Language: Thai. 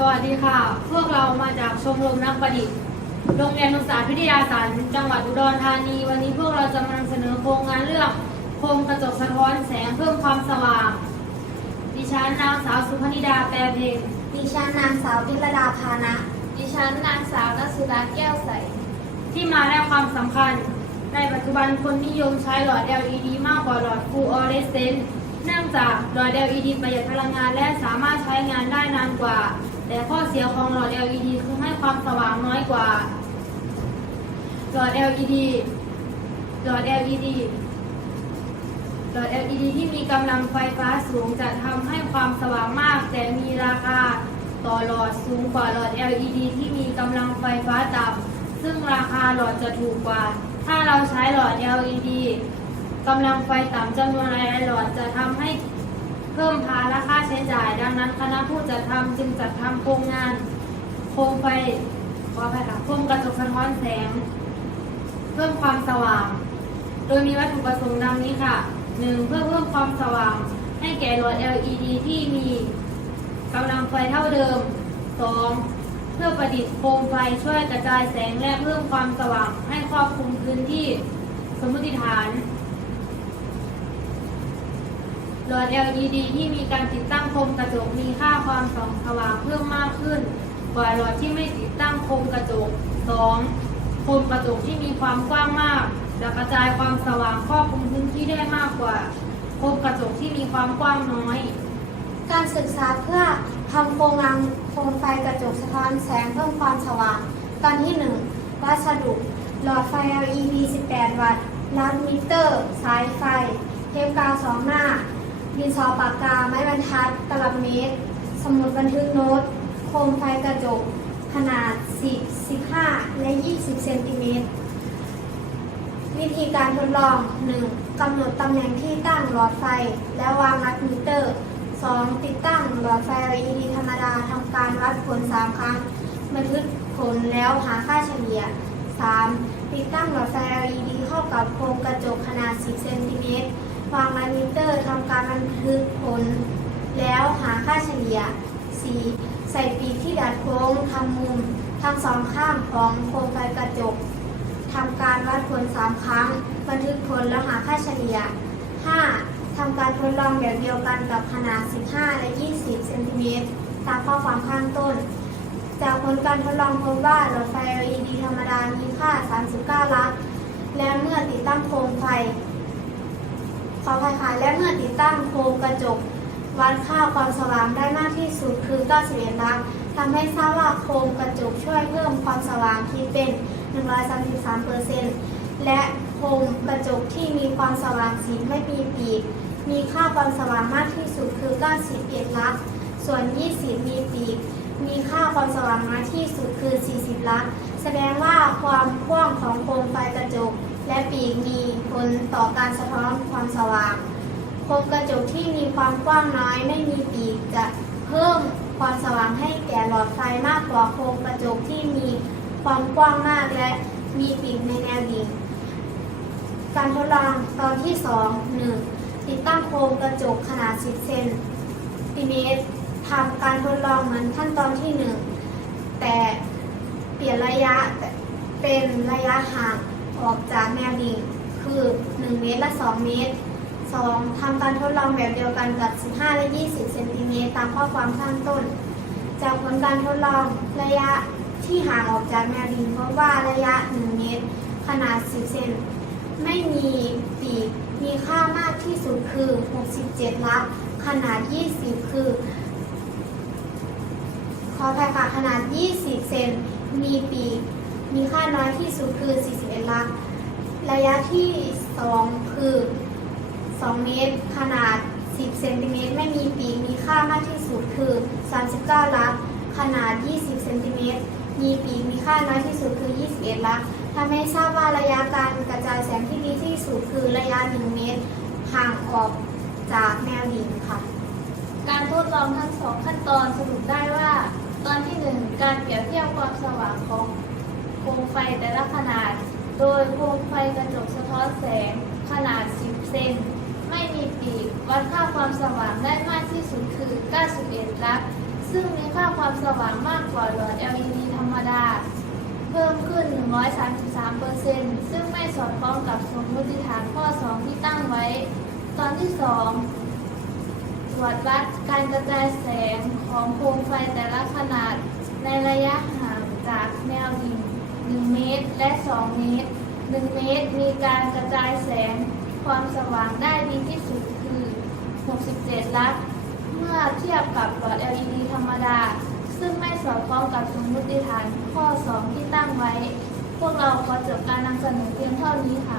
สวัสดีค่ะ พวกเรามาจากชมรมนักประดิษฐ์โรงเรียนนุสาสตร์วิทยาศาสตร์จังหวัดอุดรธานี วันนี้พวกเราจะมานำเสนอโครงงานเรื่องโครงกระจกสะท้อนแสงเพิ่มความสว่าง ดิฉันนางสาวสุพนิดาแปรเพลงดิฉันนางสาวพิรดาพานะ ดิฉันนางสาวนัสุดาแก้วใส ที่มาและความสำคัญ ในปัจจุบันคนนิยมใช้หลอด LED มากกว่าหลอดฟลูออเรสเซนต์เนื่องจากหลอด LED ประหยัดพลังงานและสามารถ สียของหลอด LED คือให้ความสว่างน้อยกว่า หลอด LED หลอด LED หลอด LED ที่มีกำลังไฟฟ้าสูงจะทำให้ความสว่างมาก แต่มีราคาต่อหลอดสูงกว่าหลอด LED ที่มีกำลังไฟฟ้าต่ำซึ่งราคาหลอดจะถูกกว่า ถ้าเราใช้หลอด LED กำลังไฟต่ำจำนวนหลายหลอดจะทำให้ พิ่มภาระค่าใช้จ่าย ดังนั้นคณะผู้จัดทำจึงจัดทำโครงงานโคมไฟขออภัยค่ะโคมกระจกสะท้อนแสง เพิ่มความสว่าง โดยมีวัตถุประสงค์ดังนี้ค่ะ 1. เพื่อเพิ่มความสว่าง ให้แก่หลอด LED ที่มีกำลังไฟเท่าเดิม 2. เพื่อประดิษฐ์โคมไฟช่วยกระจายแสงและเพิ่มความสว่างให้ครอบคลุมพื้นที่สมมติฐาน หลอด LED ที่มีการติดตั้งโคมกระจกมีค่าความส่องสว่างเพิ่มมากขึ้น กว่าหลอดที่ไม่ติดตั้งโคมกระจก 2. โคมกระจกที่มีความกว้างมากจะกระจายความสว่างครอบคลุมพื้นที่ได้มากกว่าโคมกระจกที่มีความกว้างน้อย การศึกษาเพื่อทำโครงงานโคมไฟกระจกสะท้อนแสงเพิ่มความสว่าง ตอนที่ 1 วัสดุหลอดไฟ LED 18 วัตต์ลัดมิเตอร์ สายไฟ เทปกาวสองหน้า ดินสอปากกา ไม้บรรทัด ตลับเมตร สมุดบันทึกโน้ต โคมไฟกระจก ขนาด 10 15 และ 20 เซนติเมตร วิธีการทดลอง 1. กำหนดตำแหน่งที่ตั้งหลอดไฟ และวางนัดมิเตอร์ 2. ติดตั้งหลอดไฟ LED ธรรมดาทำการวัดผล 3 ครั้งบันทึกผลแล้วหาค่าเฉลี่ย 3. ติดตั้งหลอดไฟ LED เข้ากับโครงกระจกขนาด 10 เซนติเมตร วางนัดมิเตอร์ทำการบันทึกผล แล้วหาค่าเฉลี่ย 4. ใส่ปีกที่ดัดโค้งทำมุมทั้งสองข้างของโคมไฟกระจกทำการวัดผล 3 ครั้ง บันทึกผลแล้วหาค่าเฉลี่ย 5. ทำการทดลองแบบเดียวกันกับขนาด 15 และ 20 เซนติเมตรตามข้อความข้างต้น จากผลการทดลองพบว่าหลอดไฟ LED ธรรมดามีค่า 39 ลักและเมื่อติดตั้งโคมไฟ ขออภัยค่ะและเมื่อติดตั้งโคมกระจกวัดค่าความสว่างได้มากที่สุดคือ91ลักทำให้ทราบว่าโคมกระจกช่วยเพิ่มความสว่างคิดเป็น 133%และโคมกระจกที่มีความสว่างสีไม่มีปีก มีค่าความสว่างมากที่สุดคือ 91ลักส่วน 20 มีปีก มีค่าความสว่างน้อยที่สุดคือ 40 ลักแสดงว่าความกว้างของโคมไฟกระจกและปีกมี ลต่อการสะท้อนความสว่างโคมกระจกที่มีความกว้างน้อยไม่มีปีกจะเพิ่มความสว่างให้แก่หลอดไฟมากกว่าโคมกระจกที่มีความกว้างมากและมีปีกในแนวดิ่ง การทดลองตอนที่ 2 1. ติดตั้งโคมกระจกขนาด 10 เซนติเมตรทำการทดลองเหมือนขั้นตอนที่ 1 แต่เปลี่ยนระยะเป็นระยะห่างออกจากแนวดิ่ง คือ 1 เมตรและ 2 เมตร 2. ทำการทดลองแบบเดียวกันกับ 15 และ 20 เซนติเมตรตามข้อความข้างต้น จากผลการทดลองระยะที่ห่างออกจากแนวดิ่งพบว่าระยะ 1 เมตร ขนาด 10 เซนไม่มีปีกมีค่ามากที่สุดคือ 67 ลักขนาด 20 คือ ขออภัยค่ะขนาด 20 เซนมีปีกมีค่าน้อยที่สุดคือ 41 ลัก ระยะที่ 2 คือ 2 เมตร ขนาด 10 เซนติเมตร ไม่มีปีก มีค่ามากที่สุดคือ 39 ลัก ขนาด 20 เซนติเมตร มีปีก มีค่าน้อยที่สุดคือ 21 ลักทำให้ทราบว่าระยะการกระจายแสงที่ดีที่สุดคือระยะ 1 เมตร ห่างออกจากแนวดิ่งค่ะ การทดลองทั้งสองขั้นตอนสรุปได้ว่า ตอนที่ 1 การเปรียบเทียบความสว่างของโคมไฟแต่ละขนาด โดยโคมไฟกระจกสะท้อนแสงขนาด 10 เซน ไม่มีปีก วัดค่าความสว่างได้มากที่สุดคือ 91 ลักซึ่งมีค่าความสว่างมากกว่าหลอด LED ธรรมดา เพิ่มขึ้น 133%ซึ่งไม่สอดคล้องกับสมมติฐานข้อ 2 ที่ตั้งไว้ ตอนที่ 2 ตรวจวัดการกระจายแสงของโคมไฟแต่ละขนาด ในระยะห่างจากแนวดิ่ง1เมตร และ2เมตร1เมตรมีการกระจายแสงความสว่างได้ดีที่สุดคือ 67 ลัตเมื่อเทียบกับหลอด LED ธรรมดา ซึ่งไม่สอดคล้องกับสมมติฐานข้อ 2 ที่ตั้งไว้ พวกเราขอจบการนำเสนอเพียงเท่านี้ค่ะ